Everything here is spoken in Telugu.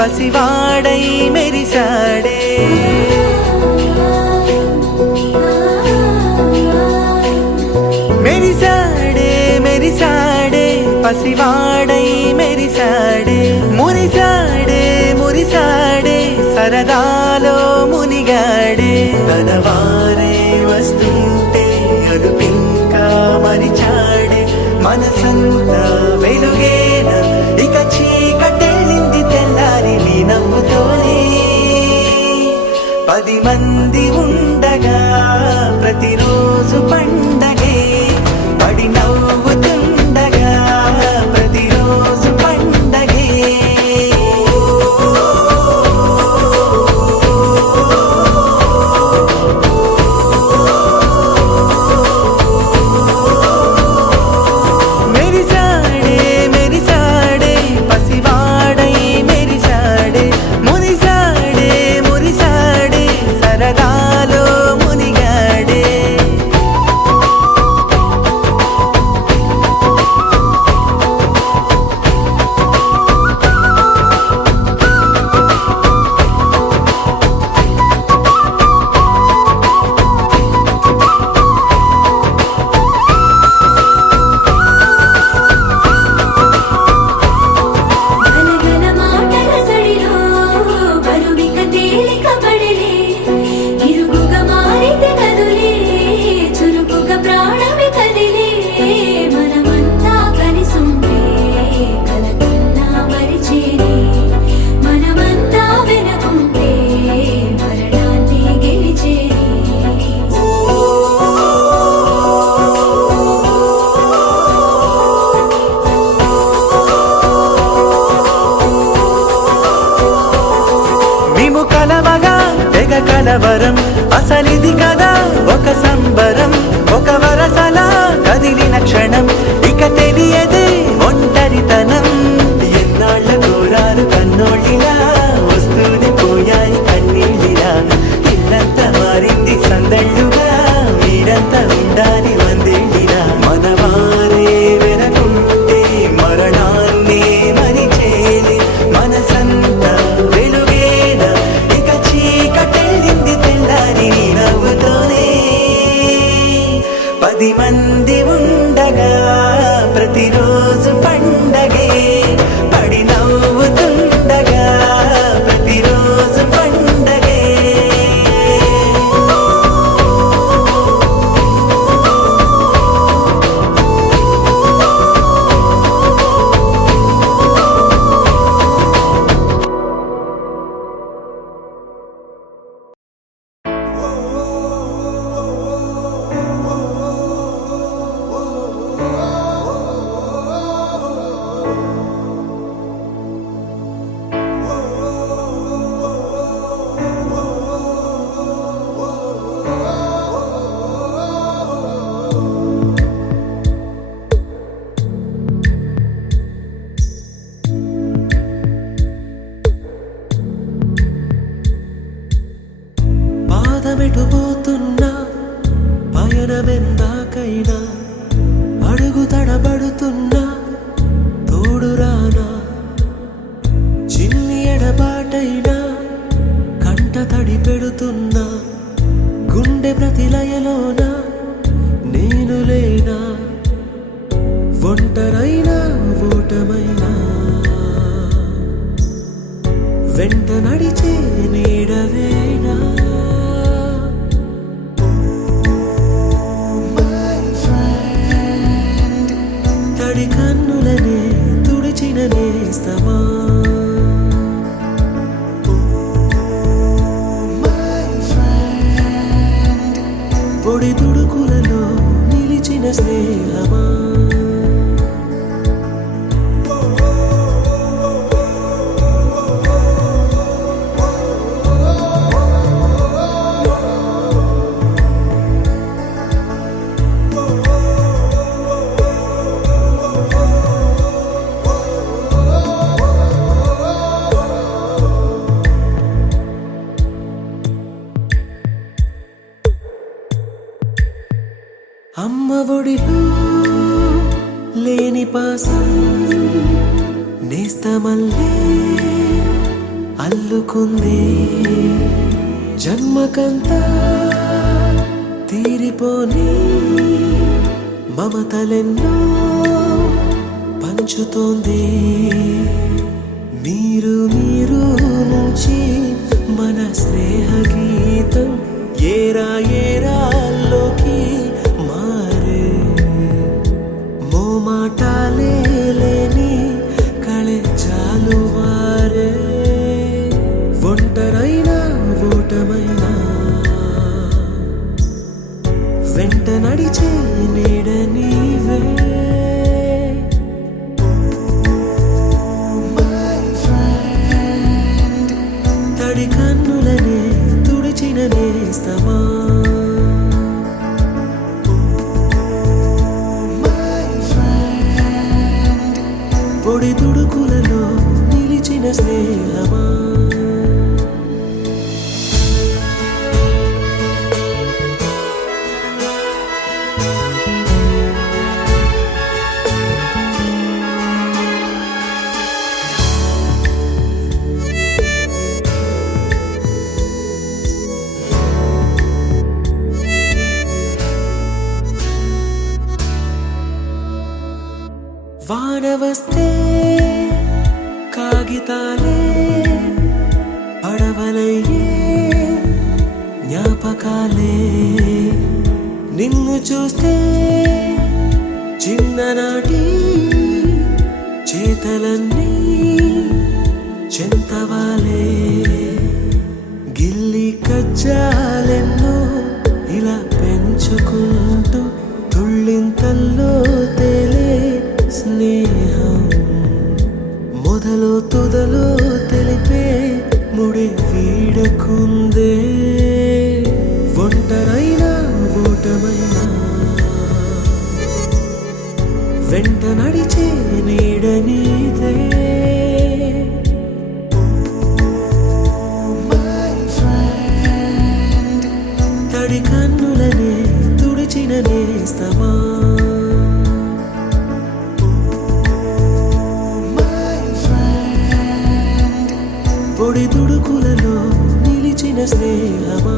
పసివాడై మెరిసాడే మెరిసాడే మెరిసాడే పసివాడై మెరిసాడే మురిసాడే మురిసాడే సరదాలో మునిగాడే తనవారే వస్తుంటే అదుపింకా మరిచాడే మనసంతా వెలుగేనా ఇక చీకటెళ్ళింది తెల్లారి నీ నవ్వుతోనే 10 మంది ఉండగా ప్రతిరోజు పండగే పడి నవ్వుతుండగా ప్రతిరోజు పండగే మెరిసాడే మెరిసాడే పసివాడై మెరిసాడే మురిసాడే మురిసాడే సరదాలో మునిగాడే గలగల మాటల సడిలో బరువిక తేలిక పడలే ఇరుగుగా మారితే కదులే చురుకుగా ప్రాణమి కదిలే మనమంతా కలిసుంటే కలకన్నా మరిచేనే మనమంతా వెనకుంటే మరణాన్ని గెలిచేనే మేము కలవగా తెగ కలవరం అసలిది కదా ఒక సంబరం ఒక వరసలా కదిలిన క్షణం ఇక తెలియదే ఒంటరితనం ఎన్నాళ్ళ కోరారు కన్నోళ్ళిలా వస్తూనే పోయాయి కన్నీళ్ళిలా ఇల్లంతా మారింది సందళ్ళుగా మీరంతా ఉండాలి వందేళ్ళిలా మనవారే వెనకుంటే మరణాన్నే మరిచేలే మనసంతా వెలుగేనా ఇక చీకటెళ్ళింది తెల్లారి నీ నవ్వుతోనే 10 మంది ఉండగా ప్రతిరోజు పండగే పడి నవ్వుతుండగా ప్రతిరోజు పండగే పాదమెటుపోతున్నా పయనమెందాకైనా అడుగు తడబడుతున్నా తోడురానా చిన్ని ఎడబాటైనా కంట తడి పెడుతున్నా గుండె ప్రతిలయలోన నేను లేనా ఒంటరైనా ఓటమైనా వెంట నడిచే నీడవేనా తడి కన్నులనే తుడిచిన నేస్తమా పొడి తుడుకులలో నిలిచిన స్నేహమా అమ్మ ఒడిలో లేని పాసం నేస్తమల్లే అల్లుకుంది జన్మకంతా తీరిపోని మమతలెన్నో పంచుతోంది మీరు మీరు నుంచి మన స్నేహ గీతం ఏరా ఏరాల్లోకి మారే మోమాటాలే లేని కళెజాలు వారే ఒంటరైనా ఓటమైనా వెంట నడిచే నీడ నీవే తడి కన్నులనే తుడిచిన నేస్తమా పొడి తుడుకులలో నిలిచిన స్నేహమా వాన వస్తే కాగితాలే పడవలయ్యే జ్ఞాపకాలే నిన్ను చూస్తే చిన్ననాటి చేతలన్నీ చెంతవాలే గిల్లి కజ్జాలెన్నో ఇలా పెంచుకుంటూ తుళ్ళింతల్లో తేలే స్నేహం మొదలు తొదలు తెలిపే ముడి వీడకుందే ఒంటరైనా ఓటమైనా వెంట నడిచే నీడ నీదే తడి కన్నులనే తుడిచిన నేస్తమా పొడి తుడుకులలో నిలిచిన స్నేహమా